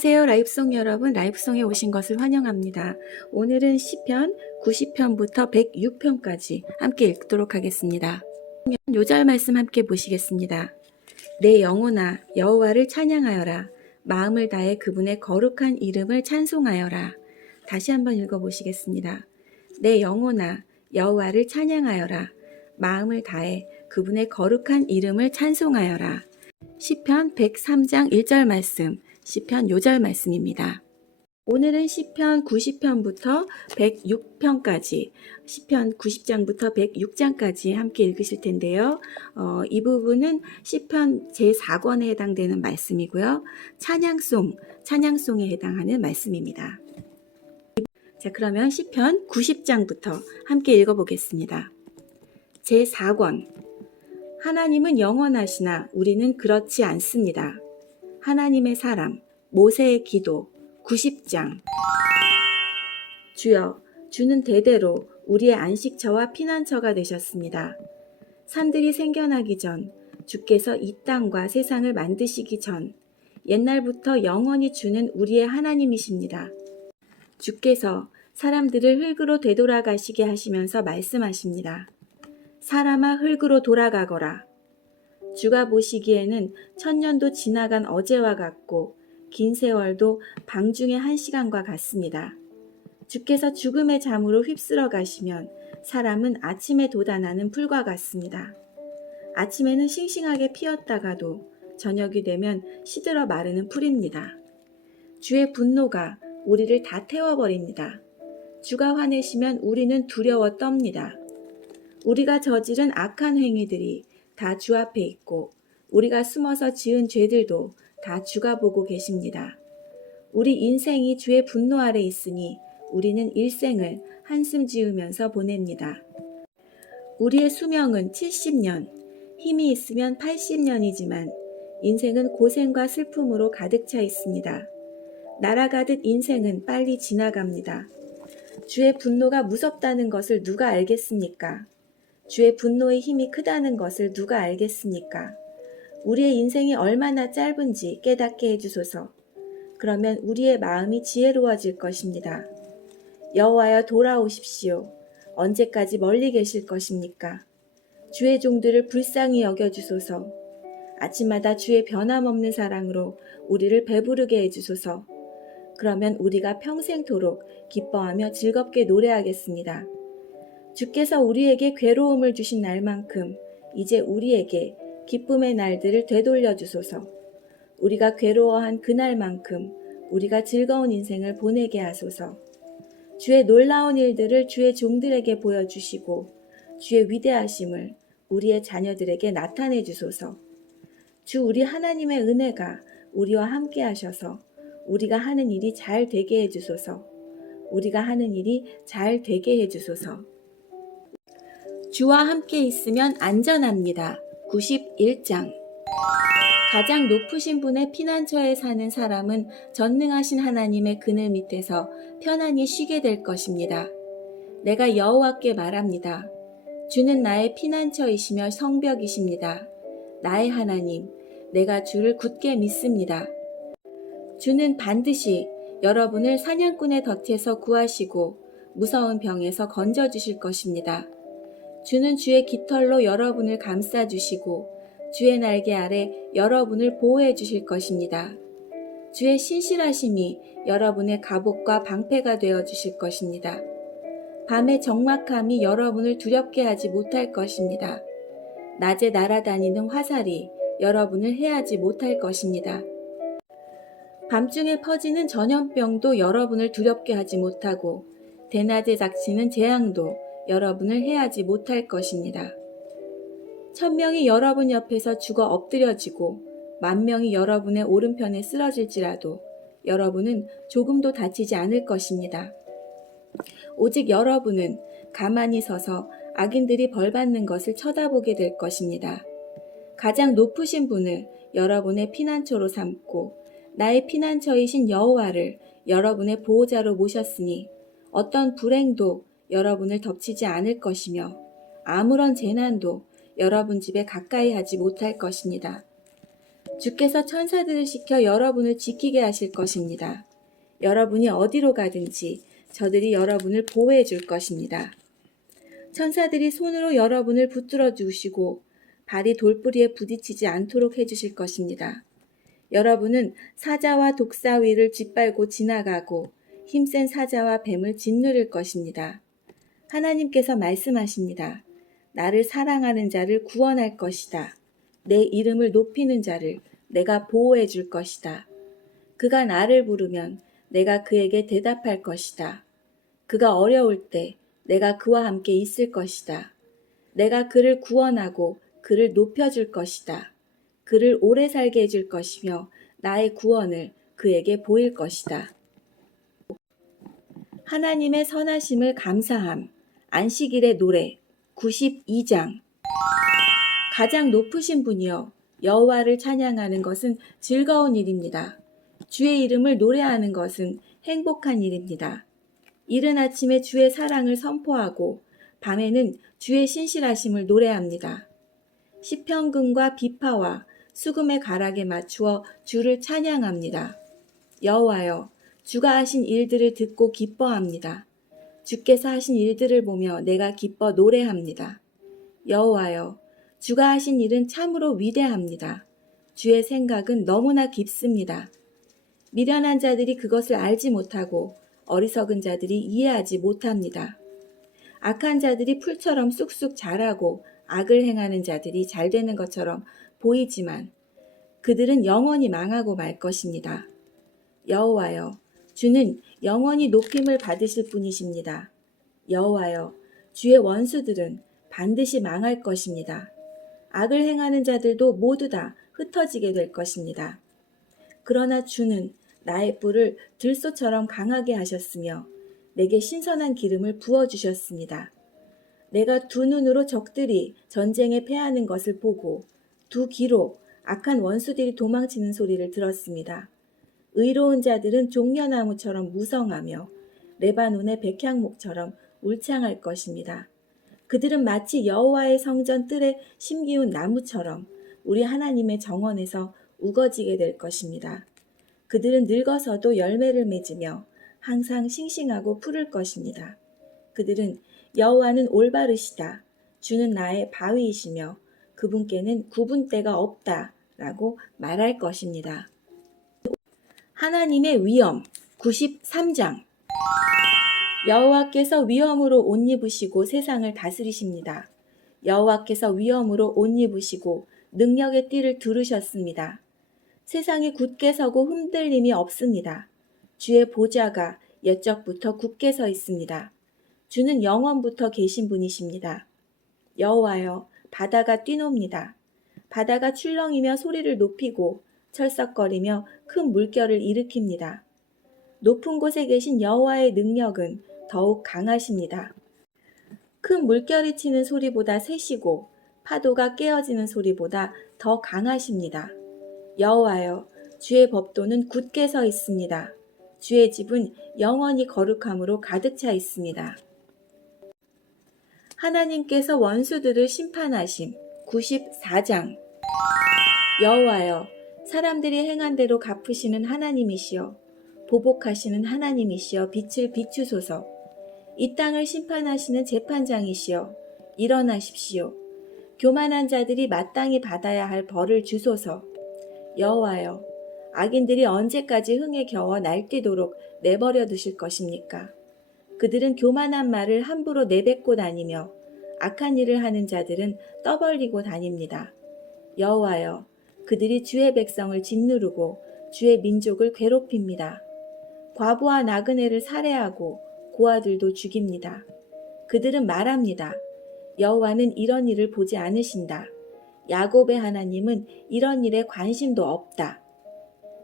안녕하세요. 라이브송 여러분, 라이브송에 오신 것을 환영합니다. 오늘은 시편 90편부터 106편까지 함께 읽도록 하겠습니다. 요절 말씀 함께 보시겠습니다. 내 영혼아 여호와를 찬양하여라. 마음을 다해 그분의 거룩한 이름을 찬송하여라. 다시 한번 읽어보시겠습니다. 내 영혼아 여호와를 찬양하여라. 마음을 다해 그분의 거룩한 이름을 찬송하여라. 시편 103장 1절 말씀, 시편 요절 말씀입니다. 오늘은 시편 90편부터 106편까지, 시편 90장부터 106장까지 함께 읽으실 텐데요. 이 부분은 시편 제4권에 해당되는 말씀이고요. 찬양송에 해당하는 말씀입니다. 자, 그러면 시편 90장부터 함께 읽어보겠습니다. 제4권. 하나님은 영원하시나 우리는 그렇지 않습니다. 하나님의 사람, 모세의 기도, 90장. 주여, 주는 대대로 우리의 안식처와 피난처가 되셨습니다. 산들이 생겨나기 전, 주께서 이 땅과 세상을 만드시기 전, 옛날부터 영원히 주는 우리의 하나님이십니다. 주께서 사람들을 흙으로 되돌아가시게 하시면서 말씀하십니다. 사람아 흙으로 돌아가거라. 주가 보시기에는 천년도 지나간 어제와 같고 긴 세월도 방중의 한 시간과 같습니다. 주께서 죽음의 잠으로 휩쓸어 가시면 사람은 아침에 돋아나는 풀과 같습니다. 아침에는 싱싱하게 피었다가도 저녁이 되면 시들어 마르는 풀입니다. 주의 분노가 우리를 다 태워버립니다. 주가 화내시면 우리는 두려워 떱니다. 우리가 저지른 악한 행위들이 다 주 앞에 있고 우리가 숨어서 지은 죄들도 다 주가 보고 계십니다. 우리 인생이 주의 분노 아래 있으니 우리는 일생을 한숨 지으면서 보냅니다. 우리의 수명은 70년, 힘이 있으면 80년이지만 인생은 고생과 슬픔으로 가득 차 있습니다. 날아가듯 인생은 빨리 지나갑니다. 주의 분노가 무섭다는 것을 누가 알겠습니까? 주의 분노의 힘이 크다는 것을 누가 알겠습니까? 우리의 인생이 얼마나 짧은지 깨닫게 해주소서. 그러면 우리의 마음이 지혜로워질 것입니다. 여호와여 돌아오십시오. 언제까지 멀리 계실 것입니까? 주의 종들을 불쌍히 여겨주소서. 아침마다 주의 변함없는 사랑으로 우리를 배부르게 해주소서. 그러면 우리가 평생토록 기뻐하며 즐겁게 노래하겠습니다. 주께서 우리에게 괴로움을 주신 날만큼 이제 우리에게 기쁨의 날들을 되돌려 주소서. 우리가 괴로워한 그날만큼 우리가 즐거운 인생을 보내게 하소서. 주의 놀라운 일들을 주의 종들에게 보여주시고 주의 위대하심을 우리의 자녀들에게 나타내 주소서. 주 우리 하나님의 은혜가 우리와 함께 하셔서 우리가 하는 일이 잘 되게 해주소서. 우리가 하는 일이 잘 되게 해주소서. 주와 함께 있으면 안전합니다. 91장. 가장 높으신 분의 피난처에 사는 사람은 전능하신 하나님의 그늘 밑에서 편안히 쉬게 될 것입니다. 내가 여호와께 말합니다. 주는 나의 피난처이시며 성벽이십니다. 나의 하나님, 내가 주를 굳게 믿습니다. 주는 반드시 여러분을 사냥꾼의 덫에서 구하시고 무서운 병에서 건져주실 것입니다. 주는 주의 깃털로 여러분을 감싸주시고 주의 날개 아래 여러분을 보호해 주실 것입니다. 주의 신실하심이 여러분의 갑옷과 방패가 되어 주실 것입니다. 밤의 적막함이 여러분을 두렵게 하지 못할 것입니다. 낮에 날아다니는 화살이 여러분을 해하지 못할 것입니다. 밤중에 퍼지는 전염병도 여러분을 두렵게 하지 못하고 대낮에 닥치는 재앙도 여러분을 해하지 못할 것입니다. 1000명이 여러분 옆에서 죽어 엎드려지고 10,000명이 여러분의 오른편에 쓰러질지라도 여러분은 조금도 다치지 않을 것입니다. 오직 여러분은 가만히 서서 악인들이 벌받는 것을 쳐다보게 될 것입니다. 가장 높으신 분을 여러분의 피난처로 삼고 나의 피난처이신 여호와를 여러분의 보호자로 모셨으니 어떤 불행도 여러분을 덮치지 않을 것이며 아무런 재난도 여러분 집에 가까이 하지 못할 것입니다. 주께서 천사들을 시켜 여러분을 지키게 하실 것입니다. 여러분이 어디로 가든지 저들이 여러분을 보호해 줄 것입니다. 천사들이 손으로 여러분을 붙들어 주시고 발이 돌부리에 부딪히지 않도록 해주실 것입니다. 여러분은 사자와 독사위를 짓밟고 지나가고 힘센 사자와 뱀을 짓누를 것입니다. 하나님께서 말씀하십니다. 나를 사랑하는 자를 구원할 것이다. 내 이름을 높이는 자를 내가 보호해 줄 것이다. 그가 나를 부르면 내가 그에게 대답할 것이다. 그가 어려울 때 내가 그와 함께 있을 것이다. 내가 그를 구원하고 그를 높여줄 것이다. 그를 오래 살게 해줄 것이며 나의 구원을 그에게 보일 것이다. 하나님의 선하심을 감사함. 안식일의 노래 92장. 가장 높으신 분이여 여호와를 찬양하는 것은 즐거운 일입니다. 주의 이름을 노래하는 것은 행복한 일입니다. 이른 아침에 주의 사랑을 선포하고 밤에는 주의 신실하심을 노래합니다. 시편금과 비파와 수금의 가락에 맞추어 주를 찬양합니다. 여호와여, 주가 하신 일들을 듣고 기뻐합니다. 주께서 하신 일들을 보며 내가 기뻐 노래합니다. 여호와여, 주가 하신 일은 참으로 위대합니다. 주의 생각은 너무나 깊습니다. 미련한 자들이 그것을 알지 못하고 어리석은 자들이 이해하지 못합니다. 악한 자들이 풀처럼 쑥쑥 자라고 악을 행하는 자들이 잘 되는 것처럼 보이지만 그들은 영원히 망하고 말 것입니다. 여호와여, 주는 영원히 높임을 받으실 분이십니다. 여호와여, 주의 원수들은 반드시 망할 것입니다. 악을 행하는 자들도 모두 다 흩어지게 될 것입니다. 그러나 주는 나의 뿔을 들소처럼 강하게 하셨으며 내게 신선한 기름을 부어주셨습니다. 내가 두 눈으로 적들이 전쟁에 패하는 것을 보고 두 귀로 악한 원수들이 도망치는 소리를 들었습니다. 의로운 자들은 종려나무처럼 무성하며 레바논의 백향목처럼 울창할 것입니다. 그들은 마치 여호와의 성전 뜰에 심기운 나무처럼 우리 하나님의 정원에서 우거지게 될 것입니다. 그들은 늙어서도 열매를 맺으며 항상 싱싱하고 푸를 것입니다. 그들은 여호와는 올바르시다. 주는 나의 바위이시며 그분께는 구분대가 없다. 라고 말할 것입니다. 하나님의 위엄 93장. 여호와께서 위엄으로 옷 입으시고 세상을 다스리십니다. 여호와께서 위엄으로 옷 입으시고 능력의 띠를 두르셨습니다. 세상이 굳게 서고 흔들림이 없습니다. 주의 보좌가 옛적부터 굳게 서 있습니다. 주는 영원부터 계신 분이십니다. 여호와여, 바다가 뛰놉니다. 바다가 출렁이며 소리를 높이고 철썩거리며 큰 물결을 일으킵니다. 높은 곳에 계신 여호와의 능력은 더욱 강하십니다. 큰 물결이 치는 소리보다 세시고 파도가 깨어지는 소리보다 더 강하십니다. 여호와여, 주의 법도는 굳게 서 있습니다. 주의 집은 영원히 거룩함으로 가득 차 있습니다. 하나님께서 원수들을 심판하심 94장. 여호와여, 사람들이 행한 대로 갚으시는 하나님이시여 보복하시는 하나님이시여 빛을 비추소서. 이 땅을 심판하시는 재판장이시여 일어나십시오. 교만한 자들이 마땅히 받아야 할 벌을 주소서. 여호와여, 악인들이 언제까지 흥에 겨워 날뛰도록 내버려 두실 것입니까? 그들은 교만한 말을 함부로 내뱉고 다니며 악한 일을 하는 자들은 떠벌리고 다닙니다. 여호와여, 그들이 주의 백성을 짓누르고 주의 민족을 괴롭힙니다. 과부와 나그네를 살해하고 고아들도 죽입니다. 그들은 말합니다. 여호와는 이런 일을 보지 않으신다. 야곱의 하나님은 이런 일에 관심도 없다.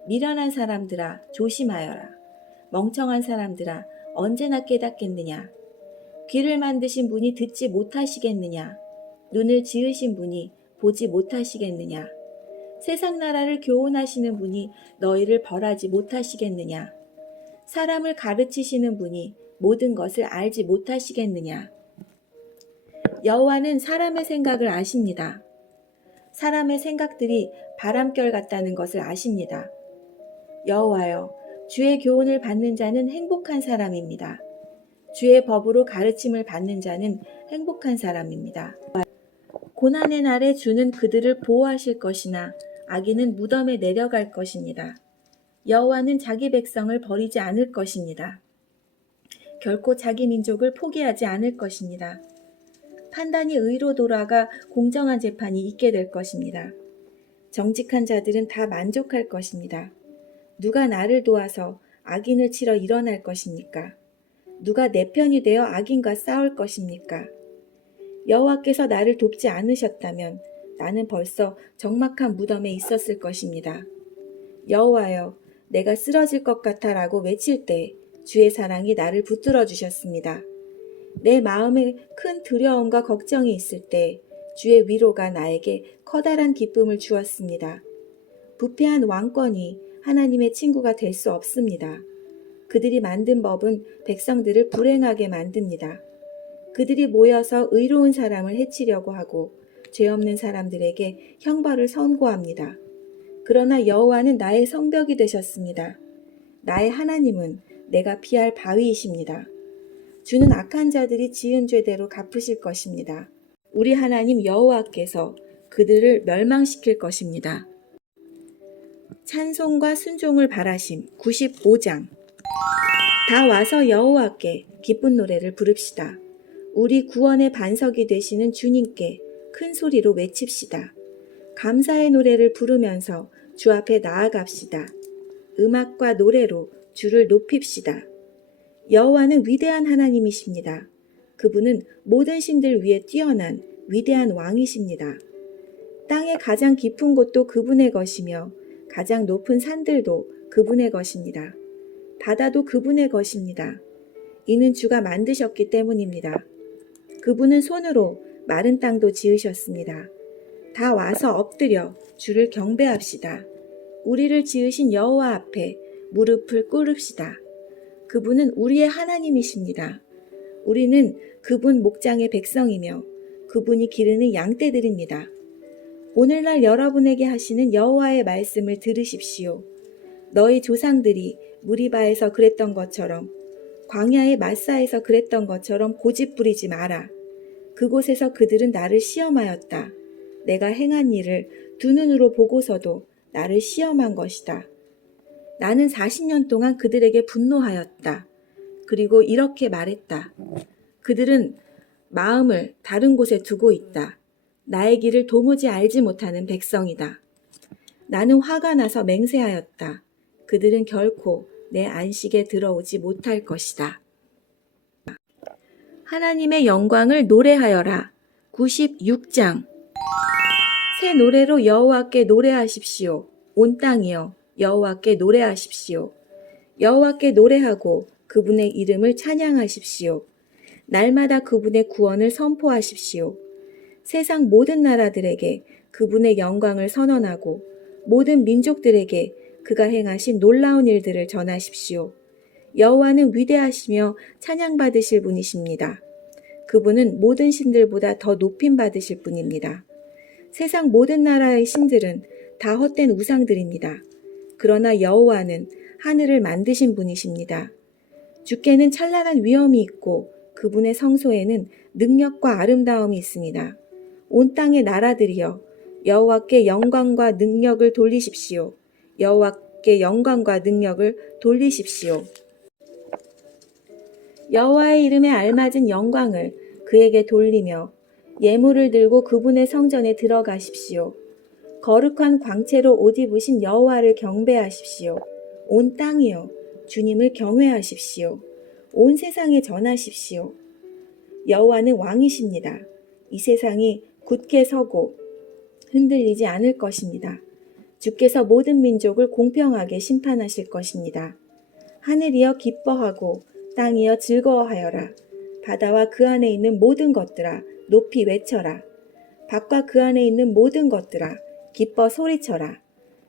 미련한 사람들아 조심하여라. 멍청한 사람들아 언제나 깨닫겠느냐. 귀를 만드신 분이 듣지 못하시겠느냐. 눈을 지으신 분이 보지 못하시겠느냐. 세상 나라를 교훈하시는 분이 너희를 벌하지 못하시겠느냐. 사람을 가르치시는 분이 모든 것을 알지 못하시겠느냐. 여호와는 사람의 생각을 아십니다. 사람의 생각들이 바람결 같다는 것을 아십니다. 여호와여, 주의 교훈을 받는 자는 행복한 사람입니다. 주의 법으로 가르침을 받는 자는 행복한 사람입니다. 고난의 날에 주는 그들을 보호하실 것이나 악인은 무덤에 내려갈 것입니다. 여호와는 자기 백성을 버리지 않을 것입니다. 결코 자기 민족을 포기하지 않을 것입니다. 판단이 의로 돌아가 공정한 재판이 있게 될 것입니다. 정직한 자들은 다 만족할 것입니다. 누가 나를 도와서 악인을 치러 일어날 것입니까? 누가 내 편이 되어 악인과 싸울 것입니까? 여호와께서 나를 돕지 않으셨다면 나는 벌써 적막한 무덤에 있었을 것입니다. 여호와여, 내가 쓰러질 것 같아라고 외칠 때 주의 사랑이 나를 붙들어 주셨습니다. 내 마음에 큰 두려움과 걱정이 있을 때 주의 위로가 나에게 커다란 기쁨을 주었습니다. 부패한 왕권이 하나님의 친구가 될 수 없습니다. 그들이 만든 법은 백성들을 불행하게 만듭니다. 그들이 모여서 의로운 사람을 해치려고 하고 죄 없는 사람들에게 형벌을 선고합니다. 그러나 여호와는 나의 성벽이 되셨습니다. 나의 하나님은 내가 피할 바위이십니다. 주는 악한 자들이 지은 죄대로 갚으실 것입니다. 우리 하나님 여호와께서 그들을 멸망시킬 것입니다. 찬송과 순종을 바라심 95장. 다 와서 여호와께 기쁜 노래를 부릅시다. 우리 구원의 반석이 되시는 주님께 큰 소리로 외칩시다. 감사의 노래를 부르면서 주 앞에 나아갑시다. 음악과 노래로 주를 높입시다. 여호와는 위대한 하나님이십니다. 그분은 모든 신들 위에 뛰어난 위대한 왕이십니다. 땅의 가장 깊은 곳도 그분의 것이며 가장 높은 산들도 그분의 것입니다. 바다도 그분의 것입니다. 이는 주가 만드셨기 때문입니다. 그분은 손으로 마른 땅도 지으셨습니다. 다 와서 엎드려 주를 경배합시다. 우리를 지으신 여호와 앞에 무릎을 꿇읍시다. 그분은 우리의 하나님이십니다. 우리는 그분 목장의 백성이며 그분이 기르는 양떼들입니다. 오늘날 여러분에게 하시는 여호와의 말씀을 들으십시오. 너희 조상들이 무리바에서 그랬던 것처럼 광야의 마사에서 그랬던 것처럼 고집 부리지 마라. 그곳에서 그들은 나를 시험하였다. 내가 행한 일을 두 눈으로 보고서도 나를 시험한 것이다. 나는 40년 동안 그들에게 분노하였다. 그리고 이렇게 말했다. 그들은 마음을 다른 곳에 두고 있다. 나의 길을 도무지 알지 못하는 백성이다. 나는 화가 나서 맹세하였다. 그들은 결코 내 안식에 들어오지 못할 것이다. 하나님의 영광을 노래하여라. 96장. 새 노래로 여호와께 노래하십시오. 온 땅이여 여호와께 노래하십시오. 여호와께 노래하고 그분의 이름을 찬양하십시오. 날마다 그분의 구원을 선포하십시오. 세상 모든 나라들에게 그분의 영광을 선언하고 모든 민족들에게 그가 행하신 놀라운 일들을 전하십시오. 여호와는 위대하시며 찬양받으실 분이십니다. 그분은 모든 신들보다 더 높임받으실 분입니다. 세상 모든 나라의 신들은 다 헛된 우상들입니다. 그러나 여호와는 하늘을 만드신 분이십니다. 주께는 찬란한 위엄이 있고 그분의 성소에는 능력과 아름다움이 있습니다. 온 땅의 나라들이여 여호와께 영광과 능력을 돌리십시오. 여호와께 영광과 능력을 돌리십시오. 여호와의 이름에 알맞은 영광을 그에게 돌리며 예물을 들고 그분의 성전에 들어가십시오. 거룩한 광채로 옷 입으신 여호와를 경배하십시오. 온 땅이여 주님을 경외하십시오. 온 세상에 전하십시오. 여호와는 왕이십니다. 이 세상이 굳게 서고 흔들리지 않을 것입니다. 주께서 모든 민족을 공평하게 심판하실 것입니다. 하늘이여 기뻐하고 땅이여 즐거워하여라. 바다와 그 안에 있는 모든 것들아 높이 외쳐라. 밭과 그 안에 있는 모든 것들아 기뻐 소리쳐라.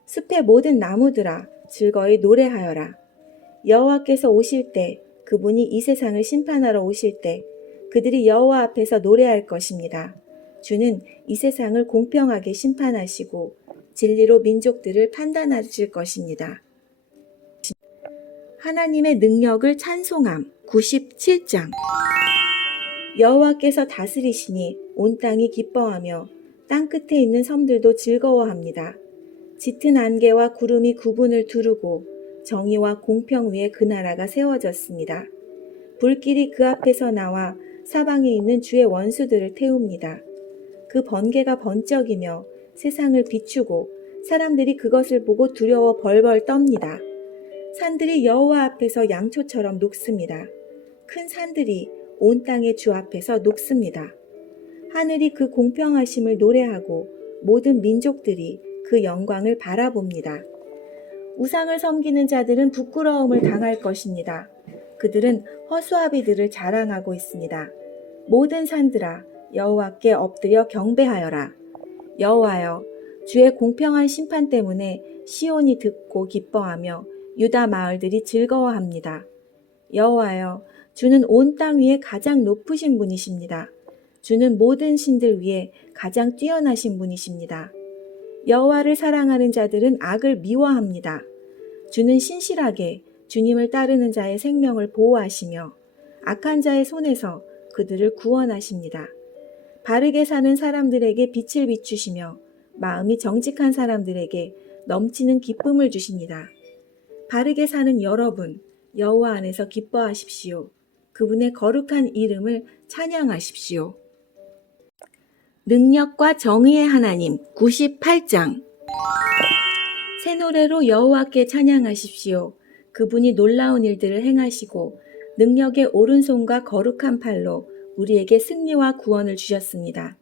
숲의 모든 나무들아 즐거이 노래하여라. 여호와께서 오실 때 그분이 이 세상을 심판하러 오실 때 그들이 여호와 앞에서 노래할 것입니다. 주는 이 세상을 공평하게 심판하시고 진리로 민족들을 판단하실 것입니다. 하나님의 능력을 찬송함 97장. 여호와께서 다스리시니 온 땅이 기뻐하며 땅 끝에 있는 섬들도 즐거워합니다. 짙은 안개와 구름이 구분을 두르고 정의와 공평 위에 그 나라가 세워졌습니다. 불길이 그 앞에서 나와 사방에 있는 주의 원수들을 태웁니다. 그 번개가 번쩍이며 세상을 비추고 사람들이 그것을 보고 두려워 벌벌 떱니다. 산들이 여호와 앞에서 양초처럼 녹습니다. 큰 산들이 온 땅의 주 앞에서 녹습니다. 하늘이 그 공평하심을 노래하고 모든 민족들이 그 영광을 바라봅니다. 우상을 섬기는 자들은 부끄러움을 당할 것입니다. 그들은 허수아비들을 자랑하고 있습니다. 모든 산들아 여호와께 엎드려 경배하여라. 여호와여, 주의 공평한 심판 때문에 시온이 듣고 기뻐하며 유다 마을들이 즐거워합니다. 여호와여, 주는 온 땅 위에 가장 높으신 분이십니다. 주는 모든 신들 위에 가장 뛰어나신 분이십니다. 여호와를 사랑하는 자들은 악을 미워합니다. 주는 신실하게 주님을 따르는 자의 생명을 보호하시며 악한 자의 손에서 그들을 구원하십니다. 바르게 사는 사람들에게 빛을 비추시며 마음이 정직한 사람들에게 넘치는 기쁨을 주십니다. 바르게 사는 여러분, 여호와 안에서 기뻐하십시오. 그분의 거룩한 이름을 찬양하십시오. 능력과 정의의 하나님 98장. 새 노래로 여호와께 찬양하십시오. 그분이 놀라운 일들을 행하시고 능력의 오른손과 거룩한 팔로 우리에게 승리와 구원을 주셨습니다.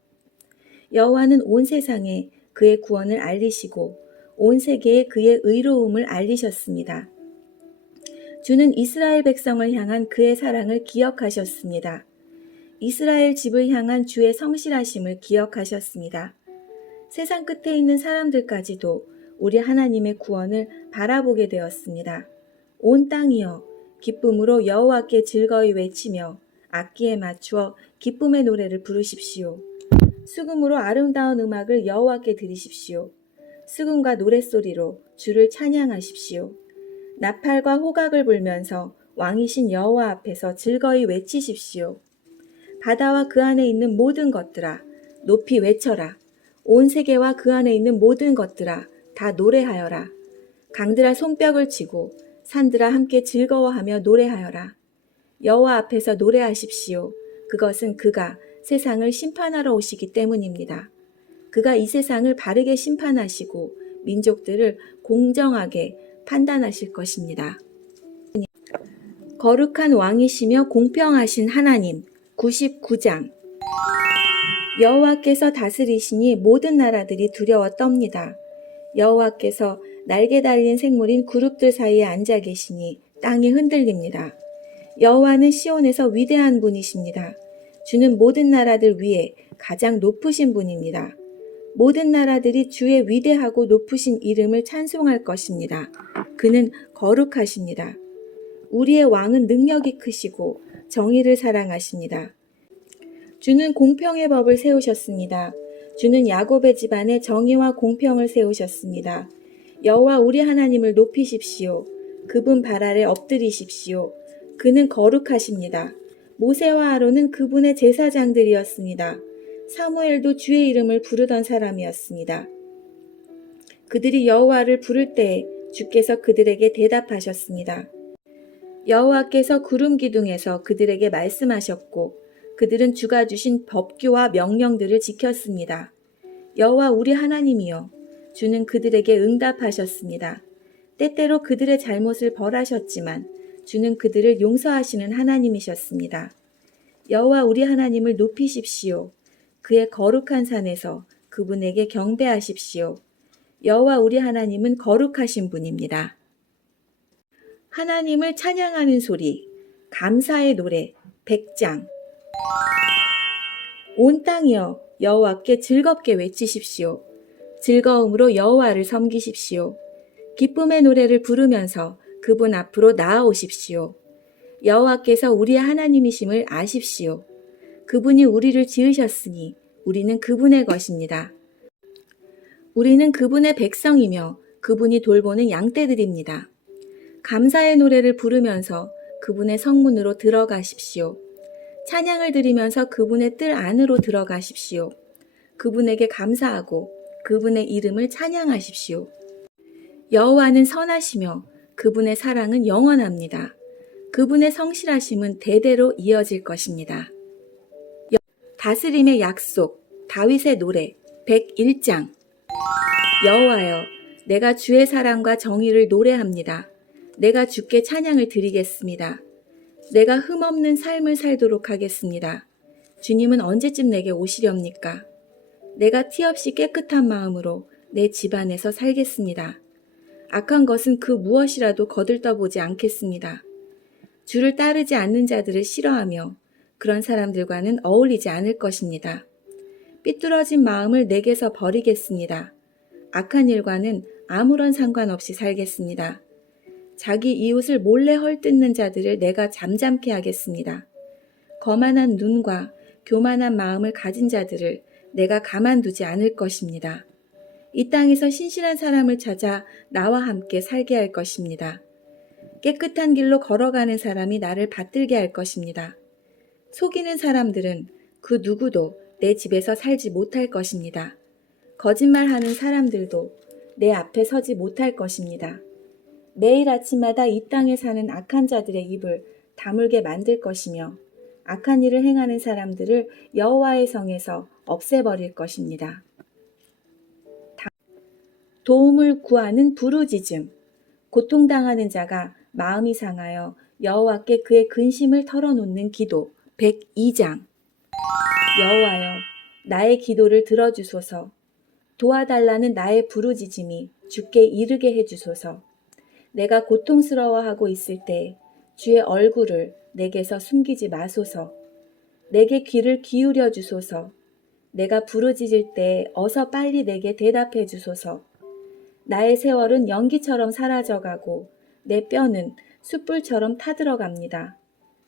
여호와는 온 세상에 그의 구원을 알리시고 온 세계에 그의 의로움을 알리셨습니다. 주는 이스라엘 백성을 향한 그의 사랑을 기억하셨습니다. 이스라엘 집을 향한 주의 성실하심을 기억하셨습니다. 세상 끝에 있는 사람들까지도 우리 하나님의 구원을 바라보게 되었습니다. 온 땅이여 기쁨으로 여호와께 즐거이 외치며 악기에 맞추어 기쁨의 노래를 부르십시오. 수금으로 아름다운 음악을 여호와께 드리십시오. 수금과 노랫소리로 주를 찬양하십시오. 나팔과 호각을 불면서 왕이신 여호와 앞에서 즐거이 외치십시오. 바다와 그 안에 있는 모든 것들아 높이 외쳐라. 온 세계와 그 안에 있는 모든 것들아 다 노래하여라. 강들아 손뼉을 치고 산들아 함께 즐거워하며 노래하여라. 여호와 앞에서 노래하십시오. 그것은 그가 세상을 심판하러 오시기 때문입니다. 그가 이 세상을 바르게 심판하시고 민족들을 공정하게 판단하실 것입니다. 거룩한 왕이시며 공평하신 하나님 99장. 여호와께서 다스리시니 모든 나라들이 두려워 떱니다. 여호와께서 날개 달린 생물인 그룹들 사이에 앉아 계시니 땅이 흔들립니다. 여호와는 시온에서 위대한 분이십니다. 주는 모든 나라들 위에 가장 높으신 분입니다. 모든 나라들이 주의 위대하고 높으신 이름을 찬송할 것입니다. 그는 거룩하십니다. 우리의 왕은 능력이 크시고 정의를 사랑하십니다. 주는 공평의 법을 세우셨습니다. 주는 야곱의 집안에 정의와 공평을 세우셨습니다. 여호와 우리 하나님을 높이십시오. 그분 발 아래 엎드리십시오. 그는 거룩하십니다. 모세와 아론은 그분의 제사장들이었습니다. 사무엘도 주의 이름을 부르던 사람이었습니다. 그들이 여호와를 부를 때에 주께서 그들에게 대답하셨습니다. 여호와께서 구름 기둥에서 그들에게 말씀하셨고 그들은 주가 주신 법규와 명령들을 지켰습니다. 여호와 우리 하나님이여, 주는 그들에게 응답하셨습니다. 때때로 그들의 잘못을 벌하셨지만 주는 그들을 용서하시는 하나님이셨습니다. 여호와 우리 하나님을 높이십시오. 그의 거룩한 산에서 그분에게 경배하십시오. 여호와 우리 하나님은 거룩하신 분입니다. 하나님을 찬양하는 소리, 감사의 노래, 100장. 온 땅이여 여호와께 즐겁게 외치십시오. 즐거움으로 여호와를 섬기십시오. 기쁨의 노래를 부르면서 그분 앞으로 나아오십시오. 여호와께서 우리의 하나님이심을 아십시오. 그분이 우리를 지으셨으니 우리는 그분의 것입니다. 우리는 그분의 백성이며 그분이 돌보는 양떼들입니다. 감사의 노래를 부르면서 그분의 성문으로 들어가십시오. 찬양을 드리면서 그분의 뜰 안으로 들어가십시오. 그분에게 감사하고 그분의 이름을 찬양하십시오. 여호와는 선하시며 그분의 사랑은 영원합니다. 그분의 성실하심은 대대로 이어질 것입니다. 다스림의 약속, 다윗의 노래, 101장. 여호와여, 내가 주의 사랑과 정의를 노래합니다. 내가 주께 찬양을 드리겠습니다. 내가 흠없는 삶을 살도록 하겠습니다. 주님은 언제쯤 내게 오시렵니까? 내가 티 없이 깨끗한 마음으로 내 집안에서 살겠습니다. 악한 것은 그 무엇이라도 거들떠보지 않겠습니다. 주를 따르지 않는 자들을 싫어하며 그런 사람들과는 어울리지 않을 것입니다. 삐뚤어진 마음을 내게서 버리겠습니다. 악한 일과는 아무런 상관없이 살겠습니다. 자기 이웃을 몰래 헐뜯는 자들을 내가 잠잠케 하겠습니다. 거만한 눈과 교만한 마음을 가진 자들을 내가 가만두지 않을 것입니다. 이 땅에서 신실한 사람을 찾아 나와 함께 살게 할 것입니다. 깨끗한 길로 걸어가는 사람이 나를 받들게 할 것입니다. 속이는 사람들은 그 누구도 내 집에서 살지 못할 것입니다. 거짓말하는 사람들도 내 앞에 서지 못할 것입니다. 매일 아침마다 이 땅에 사는 악한 자들의 입을 다물게 만들 것이며 악한 일을 행하는 사람들을 여호와의 성에서 없애버릴 것입니다. 도움을 구하는 부르짖음. 고통당하는 자가 마음이 상하여 여호와께 그의 근심을 털어놓는 기도. 102장. 여호와여, 나의 기도를 들어주소서. 도와달라는 나의 부르짖음이 주께 이르게 해주소서. 내가 고통스러워하고 있을 때 주의 얼굴을 내게서 숨기지 마소서. 내게 귀를 기울여 주소서. 내가 부르짖을 때 어서 빨리 내게 대답해 주소서. 나의 세월은 연기처럼 사라져가고 내 뼈는 숯불처럼 타들어갑니다.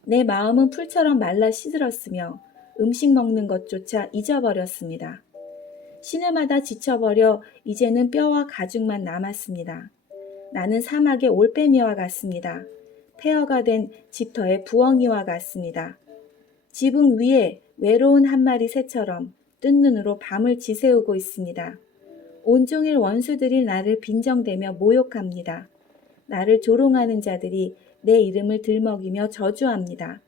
내 마음은 풀처럼 말라 시들었으며 음식 먹는 것조차 잊어버렸습니다. 신음하다 지쳐버려 이제는 뼈와 가죽만 남았습니다. 나는 사막의 올빼미와 같습니다. 폐허가 된 집터의 부엉이와 같습니다. 지붕 위에 외로운 한 마리 새처럼 뜬 눈으로 밤을 지새우고 있습니다. 온종일 원수들이 나를 빈정대며 모욕합니다. 나를 조롱하는 자들이 내 이름을 들먹이며 저주합니다.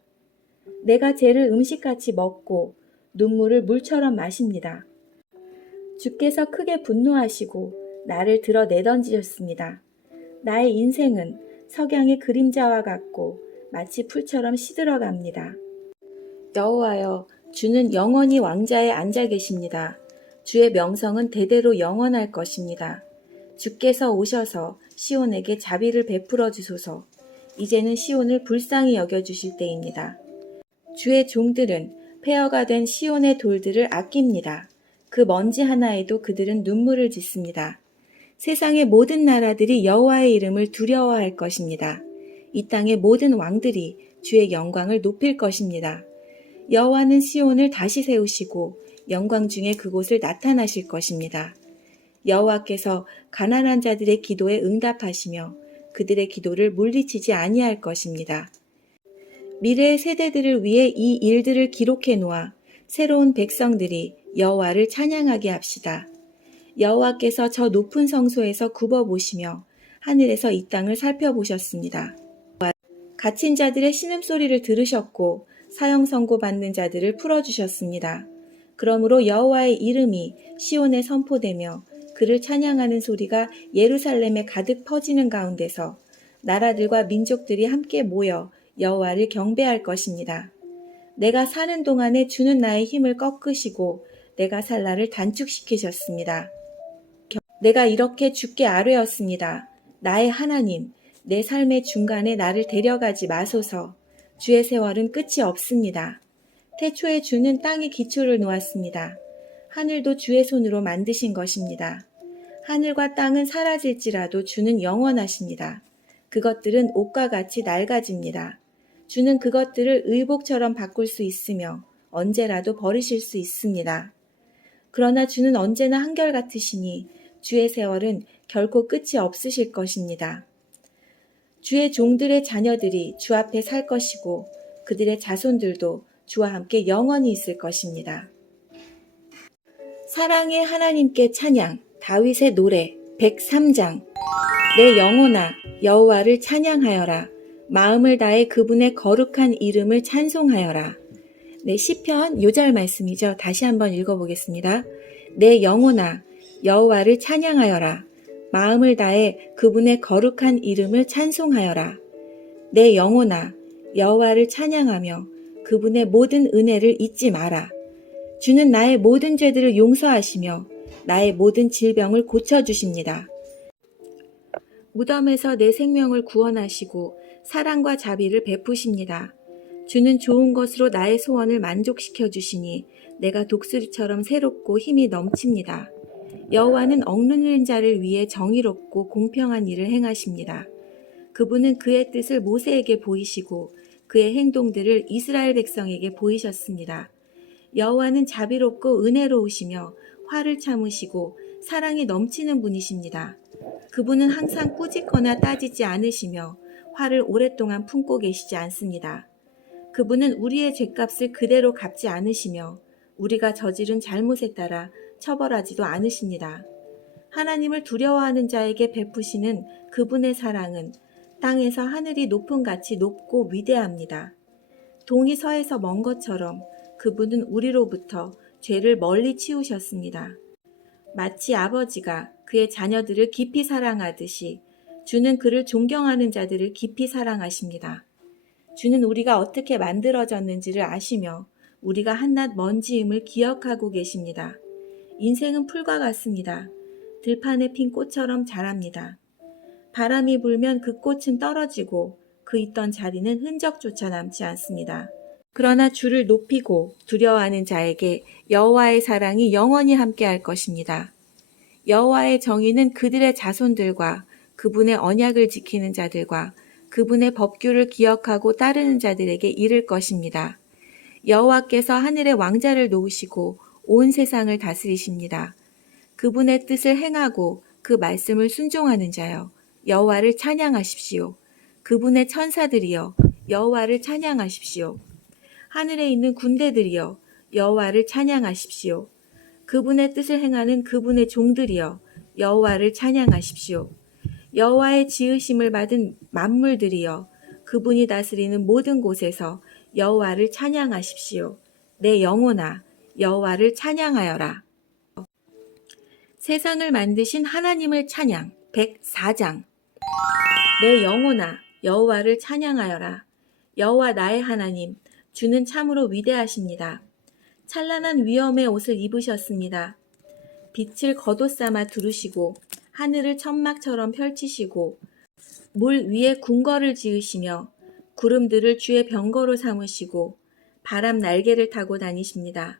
내가 죄를 음식같이 먹고 눈물을 물처럼 마십니다. 주께서 크게 분노하시고 나를 들어 내던지셨습니다. 나의 인생은 석양의 그림자와 같고 마치 풀처럼 시들어갑니다. 여호와여, 주는 영원히 왕자에 앉아 계십니다. 주의 명성은 대대로 영원할 것입니다. 주께서 오셔서 시온에게 자비를 베풀어 주소서. 이제는 시온을 불쌍히 여겨주실 때입니다. 주의 종들은 폐허가 된 시온의 돌들을 아낍니다. 그 먼지 하나에도 그들은 눈물을 짓습니다. 세상의 모든 나라들이 여호와의 이름을 두려워할 것입니다. 이 땅의 모든 왕들이 주의 영광을 높일 것입니다. 여호와는 시온을 다시 세우시고 영광 중에 그곳을 나타나실 것입니다. 여호와께서 가난한 자들의 기도에 응답하시며 그들의 기도를 물리치지 아니할 것입니다. 미래의 세대들을 위해 이 일들을 기록해 놓아 새로운 백성들이 여호와를 찬양하게 합시다. 여호와께서 저 높은 성소에서 굽어보시며 하늘에서 이 땅을 살펴보셨습니다. 갇힌 자들의 신음소리를 들으셨고 사형 선고받는 자들을 풀어주셨습니다. 그러므로 여호와의 이름이 시온에 선포되며 그를 찬양하는 소리가 예루살렘에 가득 퍼지는 가운데서 나라들과 민족들이 함께 모여 여호와를 경배할 것입니다. 내가 사는 동안에 주는 나의 힘을 꺾으시고 내가 살 날을 단축시키셨습니다. 내가 이렇게 주께 아뢰었습니다. 나의 하나님, 내 삶의 중간에 나를 데려가지 마소서. 주의 세월은 끝이 없습니다. 태초에 주는 땅에 기초를 놓았습니다. 하늘도 주의 손으로 만드신 것입니다. 하늘과 땅은 사라질지라도 주는 영원하십니다. 그것들은 옷과 같이 낡아집니다. 주는 그것들을 의복처럼 바꿀 수 있으며 언제라도 버리실 수 있습니다. 그러나 주는 언제나 한결같으시니 주의 세월은 결코 끝이 없으실 것입니다. 주의 종들의 자녀들이 주 앞에 살 것이고 그들의 자손들도 주와 함께 영원히 있을 것입니다. 사랑의 하나님께 찬양, 다윗의 노래, 103장. 내 영혼아, 여호와를 찬양하여라. 마음을 다해 그분의 거룩한 이름을 찬송하여라. 네, 시편 요절 말씀이죠. 다시 한번 읽어보겠습니다. 내 영혼아, 여호와를 찬양하여라. 마음을 다해 그분의 거룩한 이름을 찬송하여라. 내 영혼아, 여호와를 찬양하며 그분의 모든 은혜를 잊지 마라. 주는 나의 모든 죄들을 용서하시며 나의 모든 질병을 고쳐주십니다. 무덤에서 내 생명을 구원하시고 사랑과 자비를 베푸십니다. 주는 좋은 것으로 나의 소원을 만족시켜 주시니 내가 독수리처럼 새롭고 힘이 넘칩니다. 여호와는 억눌린 자를 위해 정의롭고 공평한 일을 행하십니다. 그분은 그의 뜻을 모세에게 보이시고 그의 행동들을 이스라엘 백성에게 보이셨습니다. 여호와는 자비롭고 은혜로우시며 화를 참으시고 사랑이 넘치는 분이십니다. 그분은 항상 꾸짖거나 따지지 않으시며 화를 오랫동안 품고 계시지 않습니다. 그분은 우리의 죗값을 그대로 갚지 않으시며 우리가 저지른 잘못에 따라 처벌하지도 않으십니다. 하나님을 두려워하는 자에게 베푸시는 그분의 사랑은 땅에서 하늘이 높음 같이 높고 위대합니다. 동이 서에서 먼 것처럼 그분은 우리로부터 죄를 멀리 치우셨습니다. 마치 아버지가 그의 자녀들을 깊이 사랑하듯이 주는 그를 존경하는 자들을 깊이 사랑하십니다. 주는 우리가 어떻게 만들어졌는지를 아시며 우리가 한낱 먼지임을 기억하고 계십니다. 인생은 풀과 같습니다. 들판에 핀 꽃처럼 자랍니다. 바람이 불면 그 꽃은 떨어지고 그 있던 자리는 흔적조차 남지 않습니다. 그러나 주를 높이고 두려워하는 자에게 여호와의 사랑이 영원히 함께할 것입니다. 여호와의 정의는 그들의 자손들과 그분의 언약을 지키는 자들과 그분의 법규를 기억하고 따르는 자들에게 이를 것입니다. 여호와께서 하늘의 왕자를 놓으시고 온 세상을 다스리십니다. 그분의 뜻을 행하고 그 말씀을 순종하는 자여, 여호와를 찬양하십시오. 그분의 천사들이여, 여호와를 찬양하십시오. 하늘에 있는 군대들이여, 여호와를 찬양하십시오. 그분의 뜻을 행하는 그분의 종들이여, 여호와를 찬양하십시오. 여호와의 지으심을 받은 만물들이여, 그분이 다스리는 모든 곳에서 여호와를 찬양하십시오. 내 영혼아, 여호와를 찬양하여라. 세상을 만드신 하나님을 찬양, 104장. 내 영혼아, 여호와를 찬양하여라. 여호와 나의 하나님, 주는 참으로 위대하십니다. 찬란한 위엄의 옷을 입으셨습니다. 빛을 겉옷 삼아 두르시고 하늘을 천막처럼 펼치시고 물 위에 궁궐을 지으시며 구름들을 주의 병거로 삼으시고 바람 날개를 타고 다니십니다.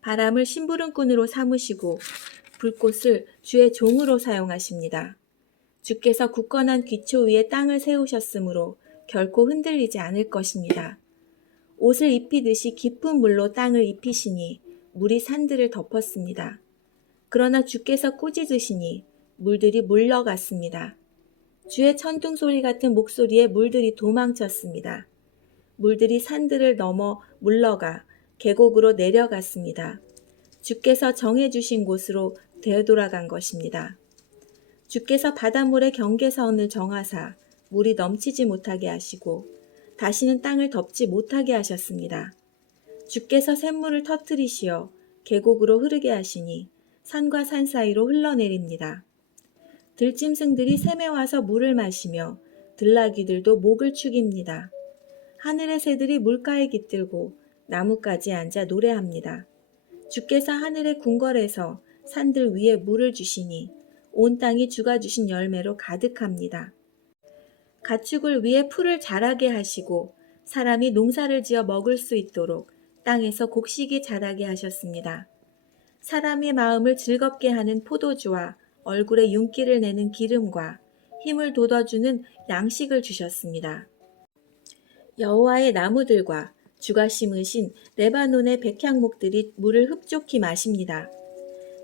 바람을 심부름꾼으로 삼으시고 불꽃을 주의 종으로 사용하십니다. 주께서 굳건한 기초 위에 땅을 세우셨으므로 결코 흔들리지 않을 것입니다. 옷을 입히듯이 깊은 물로 땅을 입히시니 물이 산들을 덮었습니다. 그러나 주께서 꾸짖으시니 물들이 물러갔습니다. 주의 천둥 소리 같은 목소리에 물들이 도망쳤습니다. 물들이 산들을 넘어 물러가 계곡으로 내려갔습니다. 주께서 정해주신 곳으로 되돌아간 것입니다. 주께서 바닷물의 경계선을 정하사 물이 넘치지 못하게 하시고 다시는 땅을 덮지 못하게 하셨습니다. 주께서 샘물을 터뜨리시어 계곡으로 흐르게 하시니 산과 산 사이로 흘러내립니다. 들짐승들이 샘에 와서 물을 마시며 들나귀들도 목을 축입니다. 하늘의 새들이 물가에 깃들고 나뭇가지에 앉아 노래합니다. 주께서 하늘의 궁궐에서 산들 위에 물을 주시니 온 땅이 주가 주신 열매로 가득합니다. 가축을 위해 풀을 자라게 하시고 사람이 농사를 지어 먹을 수 있도록 땅에서 곡식이 자라게 하셨습니다. 사람의 마음을 즐겁게 하는 포도주와 얼굴에 윤기를 내는 기름과 힘을 돋워주는 양식을 주셨습니다. 여호와의 나무들과 주가 심으신 레바논의 백향목들이 물을 흡족히 마십니다.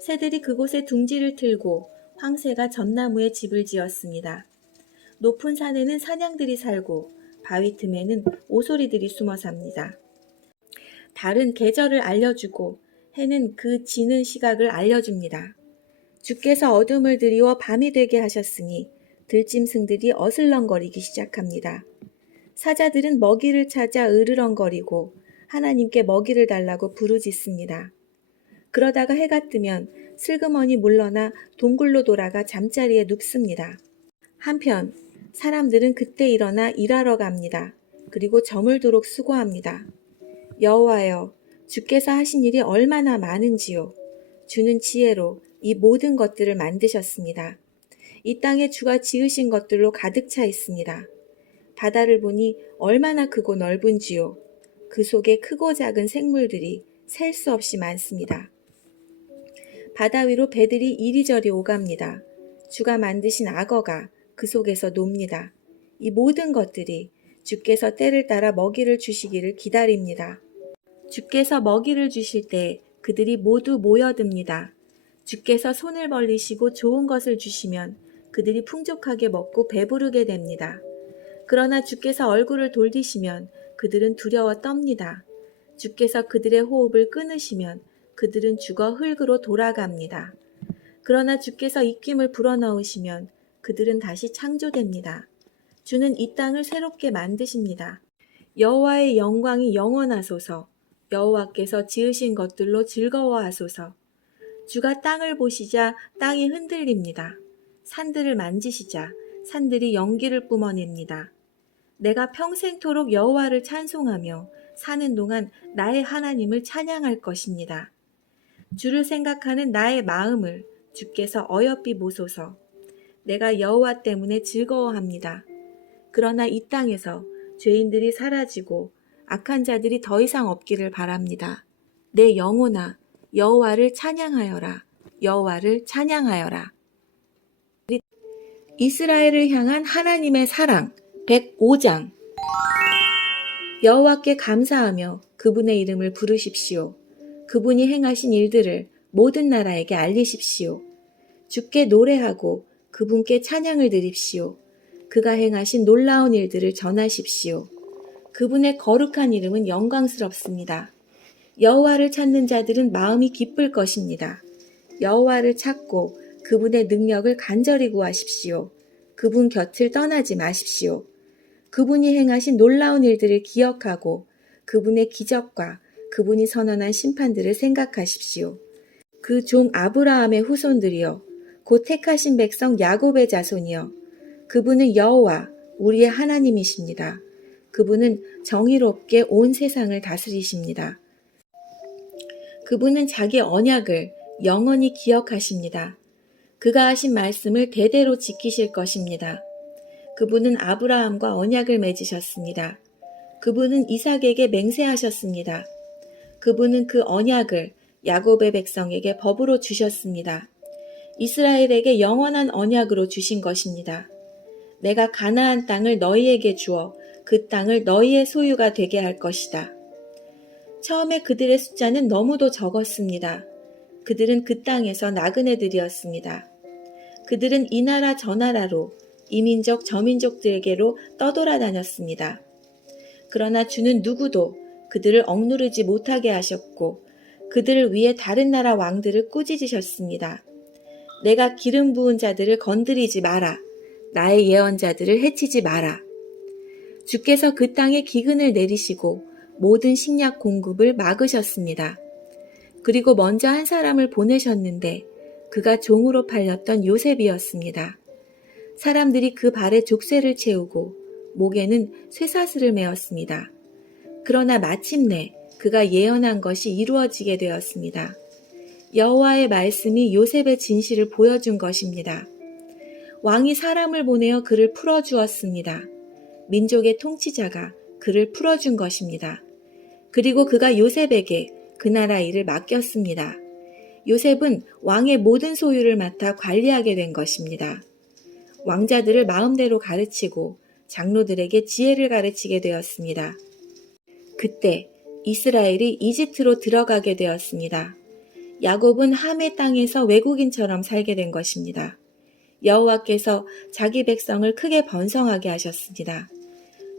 새들이 그곳에 둥지를 틀고 황새가 전나무에 집을 지었습니다. 높은 산에는 사냥들이 살고 바위 틈에는 오소리들이 숨어 삽니다. 달은 계절을 알려주고 해는 그 지는 시각을 알려줍니다. 주께서 어둠을 드리워 밤이 되게 하셨으니 들짐승들이 어슬렁거리기 시작합니다. 사자들은 먹이를 찾아 으르렁거리고 하나님께 먹이를 달라고 부르짖습니다. 그러다가 해가 뜨면 슬그머니 물러나 동굴로 돌아가 잠자리에 눕습니다. 한편 사람들은 그때 일어나 일하러 갑니다. 그리고 저물도록 수고합니다. 여호와여, 주께서 하신 일이 얼마나 많은지요. 주는 지혜로 이 모든 것들을 만드셨습니다. 이 땅에 주가 지으신 것들로 가득 차 있습니다. 바다를 보니 얼마나 크고 넓은지요. 그 속에 크고 작은 생물들이 셀 수 없이 많습니다. 바다 위로 배들이 이리저리 오갑니다. 주가 만드신 악어가 그 속에서 놉니다. 이 모든 것들이 주께서 때를 따라 먹이를 주시기를 기다립니다. 주께서 먹이를 주실 때 그들이 모두 모여듭니다. 주께서 손을 벌리시고 좋은 것을 주시면 그들이 풍족하게 먹고 배부르게 됩니다. 그러나 주께서 얼굴을 돌리시면 그들은 두려워 떱니다. 주께서 그들의 호흡을 끊으시면 그들은 죽어 흙으로 돌아갑니다. 그러나 주께서 입김을 불어넣으시면 그들은 다시 창조됩니다. 주는 이 땅을 새롭게 만드십니다. 여호와의 영광이 영원하소서. 여호와께서 지으신 것들로 즐거워하소서. 주가 땅을 보시자 땅이 흔들립니다. 산들을 만지시자 산들이 연기를 뿜어냅니다. 내가 평생토록 여호와를 찬송하며 사는 동안 나의 하나님을 찬양할 것입니다. 주를 생각하는 나의 마음을 주께서 어여삐 보소서. 내가 여호와 때문에 즐거워합니다. 그러나 이 땅에서 죄인들이 사라지고 악한 자들이 더 이상 없기를 바랍니다. 내 영혼아, 여호와를 찬양하여라. 여호와를 찬양하여라. 이스라엘을 향한 하나님의 사랑 105장. 여호와께 감사하며 그분의 이름을 부르십시오. 그분이 행하신 일들을 모든 나라에게 알리십시오. 주께 노래하고 그분께 찬양을 드립시오. 그가 행하신 놀라운 일들을 전하십시오. 그분의 거룩한 이름은 영광스럽습니다. 여호와를 찾는 자들은 마음이 기쁠 것입니다. 여호와를 찾고 그분의 능력을 간절히 구하십시오. 그분 곁을 떠나지 마십시오. 그분이 행하신 놀라운 일들을 기억하고 그분의 기적과 그분이 선언한 심판들을 생각하십시오. 그 종 아브라함의 후손들이여, 곧 택하신 백성 야곱의 자손이여, 그분은 여호와 우리의 하나님이십니다. 그분은 정의롭게 온 세상을 다스리십니다. 그분은 자기 언약을 영원히 기억하십니다. 그가 하신 말씀을 대대로 지키실 것입니다. 그분은 아브라함과 언약을 맺으셨습니다. 그분은 이삭에게 맹세하셨습니다. 그분은 그 언약을 야곱의 백성에게 법으로 주셨습니다. 이스라엘에게 영원한 언약으로 주신 것입니다. 내가 가나안 땅을 너희에게 주어 그 땅을 너희의 소유가 되게 할 것이다. 처음에 그들의 숫자는 너무도 적었습니다. 그들은 그 땅에서 나그네들이었습니다. 그들은 이 나라 저 나라로 이 민족 저 민족들에게로 떠돌아다녔습니다. 그러나 주는 누구도 그들을 억누르지 못하게 하셨고 그들을 위해 다른 나라 왕들을 꾸짖으셨습니다. 내가 기름 부은 자들을 건드리지 마라. 나의 예언자들을 해치지 마라. 주께서 그 땅에 기근을 내리시고 모든 식량 공급을 막으셨습니다. 그리고 먼저 한 사람을 보내셨는데 그가 종으로 팔렸던 요셉이었습니다. 사람들이 그 발에 족쇄를 채우고 목에는 쇠사슬을 메었습니다. 그러나 마침내 그가 예언한 것이 이루어지게 되었습니다. 여호와의 말씀이 요셉의 진실을 보여준 것입니다. 왕이 사람을 보내어 그를 풀어주었습니다. 민족의 통치자가 그를 풀어준 것입니다. 그리고 그가 요셉에게 그 나라 일을 맡겼습니다. 요셉은 왕의 모든 소유를 맡아 관리하게 된 것입니다. 왕자들을 마음대로 가르치고 장로들에게 지혜를 가르치게 되었습니다. 그때 이스라엘이 이집트로 들어가게 되었습니다. 야곱은 함의 땅에서 외국인처럼 살게 된 것입니다. 여호와께서 자기 백성을 크게 번성하게 하셨습니다.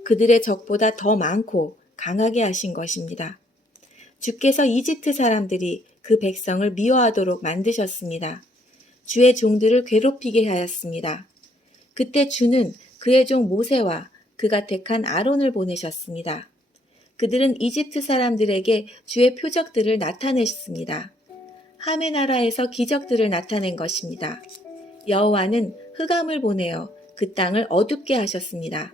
그들의 적보다 더 많고 강하게 하신 것입니다. 주께서 이집트 사람들이 그 백성을 미워하도록 만드셨습니다. 주의 종들을 괴롭히게 하였습니다. 그때 주는 그의 종 모세와 그가 택한 아론을 보내셨습니다. 그들은 이집트 사람들에게 주의 표적들을 나타냈습니다. 함의 나라에서 기적들을 나타낸 것입니다. 여호와는 흑암을 보내어 그 땅을 어둡게 하셨습니다.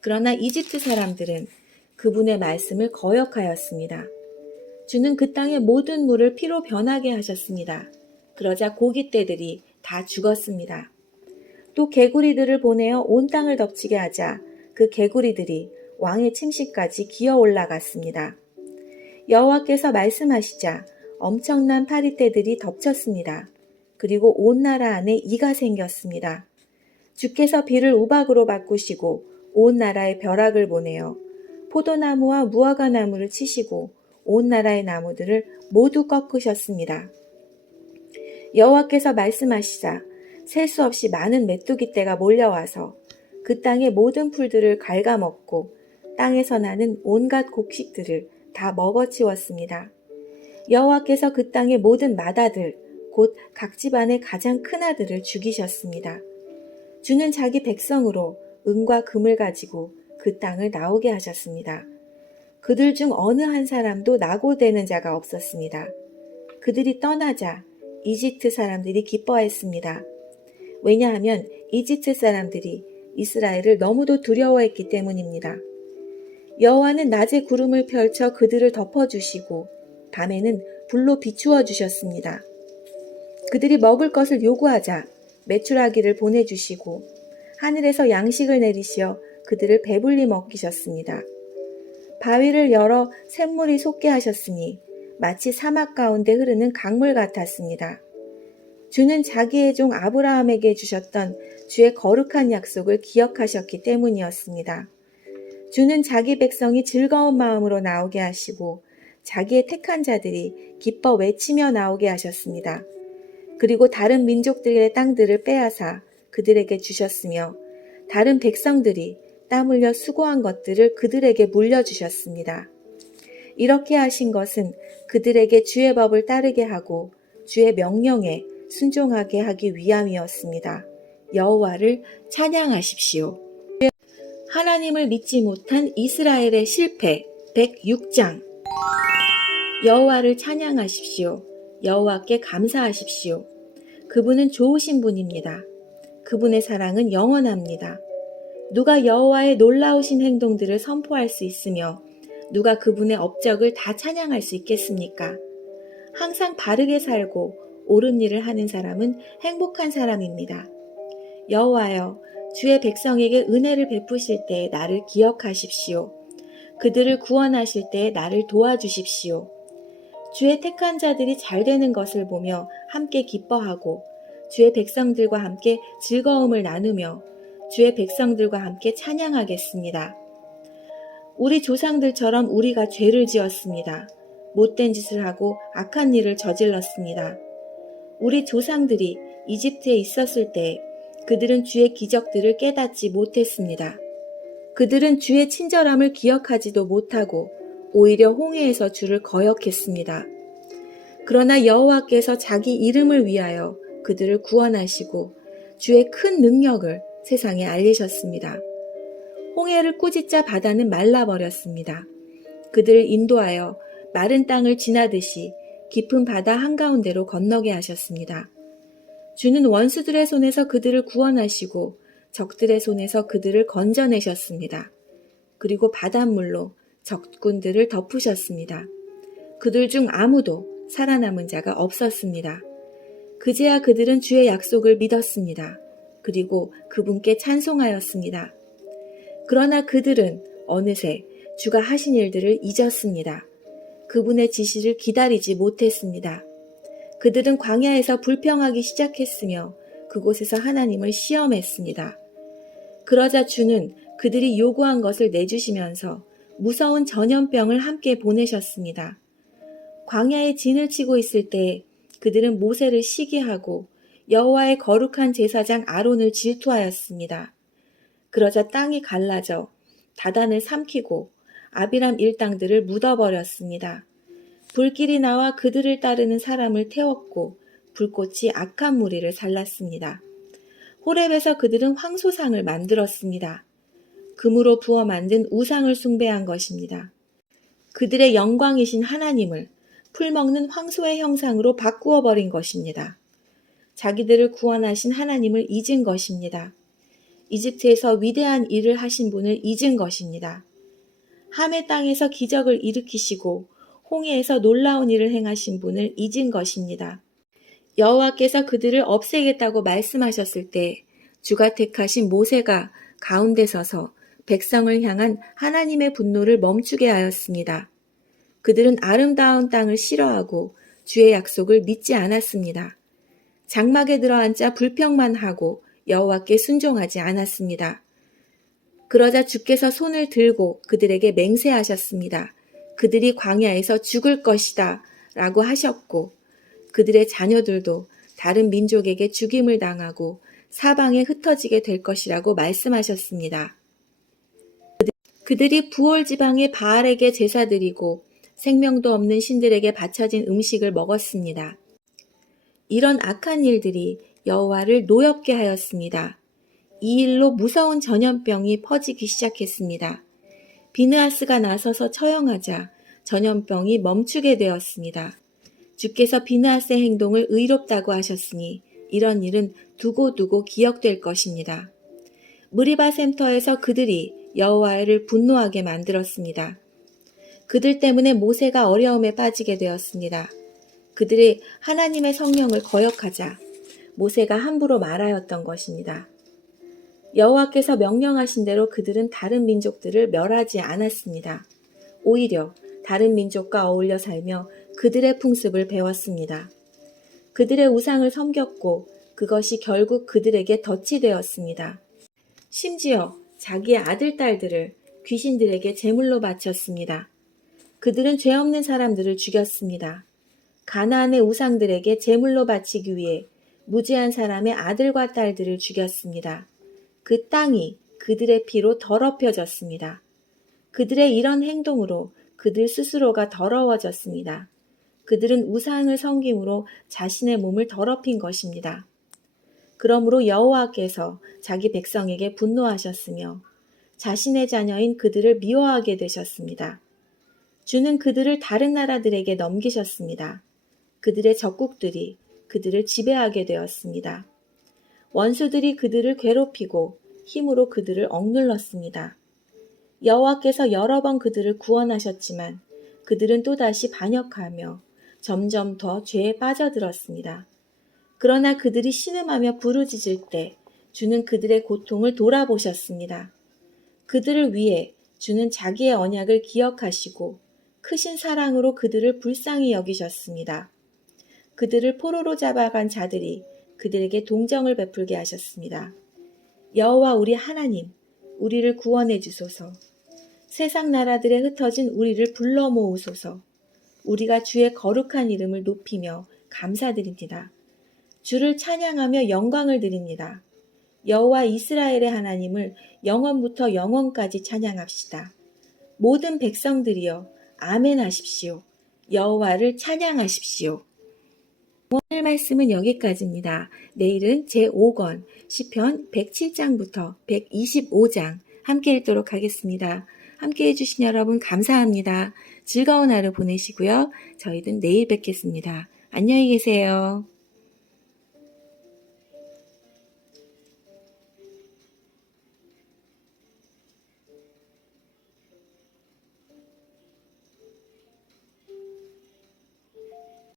그러나 이집트 사람들은 그분의 말씀을 거역하였습니다. 주는 그 땅의 모든 물을 피로 변하게 하셨습니다. 그러자 고깃떼들이 다 죽었습니다. 또 개구리들을 보내어 온 땅을 덮치게 하자 그 개구리들이 왕의 침실까지 기어 올라갔습니다. 여호와께서 말씀하시자 엄청난 파리떼들이 덮쳤습니다. 그리고 온 나라 안에 이가 생겼습니다. 주께서 비를 우박으로 바꾸시고 온 나라에 벼락을 보내어 포도나무와 무화과나무를 치시고 온 나라의 나무들을 모두 꺾으셨습니다. 여호와께서 말씀하시자 셀 수 없이 많은 메뚜기 떼가 몰려와서 그 땅의 모든 풀들을 갉아먹고 땅에서 나는 온갖 곡식들을 다 먹어치웠습니다. 여호와께서 그 땅의 모든 맏아들 곧 각 집안의 가장 큰 아들을 죽이셨습니다. 주는 자기 백성으로 은과 금을 가지고 그 땅을 나오게 하셨습니다. 그들 중 어느 한 사람도 나고되는 자가 없었습니다. 그들이 떠나자 이집트 사람들이 기뻐했습니다. 왜냐하면 이집트 사람들이 이스라엘을 너무도 두려워했기 때문입니다. 여호와는 낮에 구름을 펼쳐 그들을 덮어주시고 밤에는 불로 비추어 주셨습니다. 그들이 먹을 것을 요구하자 메추라기를 보내주시고 하늘에서 양식을 내리시어 그들을 배불리 먹이셨습니다. 바위를 열어 샘물이 솟게 하셨으니 마치 사막 가운데 흐르는 강물 같았습니다. 주는 자기의 종 아브라함에게 주셨던 주의 거룩한 약속을 기억하셨기 때문이었습니다. 주는 자기 백성이 즐거운 마음으로 나오게 하시고 자기의 택한 자들이 기뻐 외치며 나오게 하셨습니다. 그리고 다른 민족들의 땅들을 빼앗아 그들에게 주셨으며 다른 백성들이 땀 흘려 수고한 것들을 그들에게 물려주셨습니다. 이렇게 하신 것은 그들에게 주의 법을 따르게 하고 주의 명령에 순종하게 하기 위함이었습니다. 여호와를 찬양하십시오. 하나님을 믿지 못한 이스라엘의 실패 106장. 여호와를 찬양하십시오. 여호와께 감사하십시오. 그분은 좋으신 분입니다. 그분의 사랑은 영원합니다. 누가 여호와의 놀라우신 행동들을 선포할 수 있으며 누가 그분의 업적을 다 찬양할 수 있겠습니까? 항상 바르게 살고 옳은 일을 하는 사람은 행복한 사람입니다. 여호와여, 주의 백성에게 은혜를 베푸실 때에 나를 기억하십시오. 그들을 구원하실 때에 나를 도와주십시오. 주의 택한 자들이 잘 되는 것을 보며 함께 기뻐하고 주의 백성들과 함께 즐거움을 나누며 주의 백성들과 함께 찬양하겠습니다. 우리 조상들처럼 우리가 죄를 지었습니다. 못된 짓을 하고 악한 일을 저질렀습니다. 우리 조상들이 이집트에 있었을 때 그들은 주의 기적들을 깨닫지 못했습니다. 그들은 주의 친절함을 기억하지도 못하고 오히려 홍해에서 주를 거역했습니다. 그러나 여호와께서 자기 이름을 위하여 그들을 구원하시고 주의 큰 능력을 세상에 알리셨습니다. 홍해를 꾸짖자 바다는 말라버렸습니다. 그들을 인도하여 마른 땅을 지나듯이 깊은 바다 한가운데로 건너게 하셨습니다. 주는 원수들의 손에서 그들을 구원하시고 적들의 손에서 그들을 건져내셨습니다. 그리고 바닷물로 적군들을 덮으셨습니다. 그들 중 아무도 살아남은 자가 없었습니다. 그제야 그들은 주의 약속을 믿었습니다. 그리고 그분께 찬송하였습니다. 그러나 그들은 어느새 주가 하신 일들을 잊었습니다. 그분의 지시를 기다리지 못했습니다. 그들은 광야에서 불평하기 시작했으며 그곳에서 하나님을 시험했습니다. 그러자 주는 그들이 요구한 것을 내주시면서 무서운 전염병을 함께 보내셨습니다. 광야에 진을 치고 있을 때 그들은 모세를 시기하고 여호와의 거룩한 제사장 아론을 질투하였습니다. 그러자 땅이 갈라져 다단을 삼키고 아비람 일당들을 묻어버렸습니다. 불길이 나와 그들을 따르는 사람을 태웠고 불꽃이 악한 무리를 살랐습니다. 호렙에서 그들은 황소상을 만들었습니다. 금으로 부어 만든 우상을 숭배한 것입니다. 그들의 영광이신 하나님을 풀먹는 황소의 형상으로 바꾸어 버린 것입니다. 자기들을 구원하신 하나님을 잊은 것입니다. 이집트에서 위대한 일을 하신 분을 잊은 것입니다. 함의 땅에서 기적을 일으키시고 홍해에서 놀라운 일을 행하신 분을 잊은 것입니다. 여호와께서 그들을 없애겠다고 말씀하셨을 때 주가 택하신 모세가 가운데 서서 백성을 향한 하나님의 분노를 멈추게 하였습니다. 그들은 아름다운 땅을 싫어하고 주의 약속을 믿지 않았습니다. 장막에 들어앉아 불평만 하고 여호와께 순종하지 않았습니다. 그러자 주께서 손을 들고 그들에게 맹세하셨습니다. 그들이 광야에서 죽을 것이다 라고 하셨고 그들의 자녀들도 다른 민족에게 죽임을 당하고 사방에 흩어지게 될 것이라고 말씀하셨습니다. 그들이 부올 지방의 바알에게 제사드리고 생명도 없는 신들에게 바쳐진 음식을 먹었습니다. 이런 악한 일들이 여호와를 노엽게 하였습니다. 이 일로 무서운 전염병이 퍼지기 시작했습니다. 비느하스가 나서서 처형하자 전염병이 멈추게 되었습니다. 주께서 비느하스의 행동을 의롭다고 하셨으니 이런 일은 두고두고 기억될 것입니다. 무리바 센터에서 그들이 여호와를 분노하게 만들었습니다. 그들 때문에 모세가 어려움에 빠지게 되었습니다. 그들이 하나님의 성령을 거역하자 모세가 함부로 말하였던 것입니다. 여호와께서 명령하신 대로 그들은 다른 민족들을 멸하지 않았습니다. 오히려 다른 민족과 어울려 살며 그들의 풍습을 배웠습니다. 그들의 우상을 섬겼고 그것이 결국 그들에게 덫이 되었습니다. 심지어 자기의 아들, 딸들을 귀신들에게 제물로 바쳤습니다. 그들은 죄 없는 사람들을 죽였습니다. 가나안의 우상들에게 제물로 바치기 위해 무지한 사람의 아들과 딸들을 죽였습니다. 그 땅이 그들의 피로 더럽혀졌습니다. 그들의 이런 행동으로 그들 스스로가 더러워졌습니다. 그들은 우상을 섬김으로 자신의 몸을 더럽힌 것입니다. 그러므로 여호와께서 자기 백성에게 분노하셨으며 자신의 자녀인 그들을 미워하게 되셨습니다. 주는 그들을 다른 나라들에게 넘기셨습니다. 그들의 적국들이 그들을 지배하게 되었습니다. 원수들이 그들을 괴롭히고 힘으로 그들을 억눌렀습니다. 여호와께서 여러 번 그들을 구원하셨지만 그들은 또다시 반역하며 점점 더 죄에 빠져들었습니다. 그러나 그들이 신음하며 부르짖을 때 주는 그들의 고통을 돌아보셨습니다. 그들을 위해 주는 자기의 언약을 기억하시고 크신 사랑으로 그들을 불쌍히 여기셨습니다. 그들을 포로로 잡아간 자들이 그들에게 동정을 베풀게 하셨습니다. 여호와 우리 하나님, 우리를 구원해 주소서. 세상 나라들에 흩어진 우리를 불러 모으소서. 우리가 주의 거룩한 이름을 높이며 감사드립니다. 주를 찬양하며 영광을 드립니다. 여호와 이스라엘의 하나님을 영원부터 영원까지 찬양합시다. 모든 백성들이여 아멘 하십시오. 여호와를 찬양하십시오. 오늘 말씀은 여기까지입니다. 내일은 제5권 시편 107장부터 125장 함께 읽도록 하겠습니다. 함께 해주신 여러분 감사합니다. 즐거운 하루 보내시고요. 저희는 내일 뵙겠습니다. 안녕히 계세요.